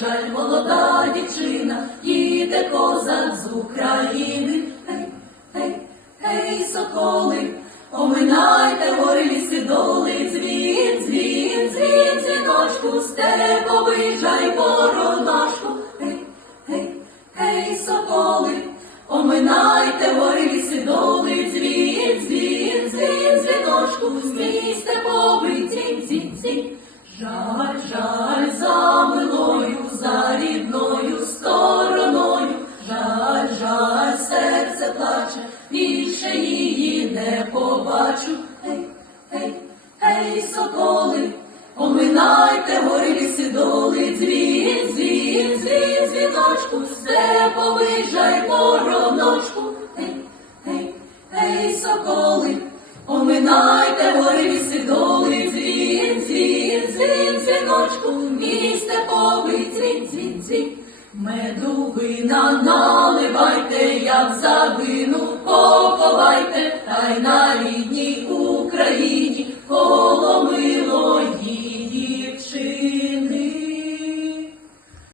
жаль, молода дівчина, їде козак з України. Гей, гей, гей, соколи, оминайте гори ліси доли, дзвін, дзвін, дзвін, дзвіночку, степовий жай воронашку. Гей, гей, гей, соколи, оминайте гори ліси доли, дзвін, дзвін, дзвін, дзвіночку, змій степовий. Жаль, жаль за милою, за рідною стороною, жаль, жаль, серце плаче, більше її не побачу. Гей, гей, гей, соколи, оминайте гори ліси доли, дзвін, дзвін, дзвін, дзвіночку, степовий жай вороночку. Гей, гей, гей, соколи, оминайте гори ліси доли, повий, дзвін, дзвін, дзвін. Меду вина наливайте, як загину, поховайте, та й на рідній Україні коло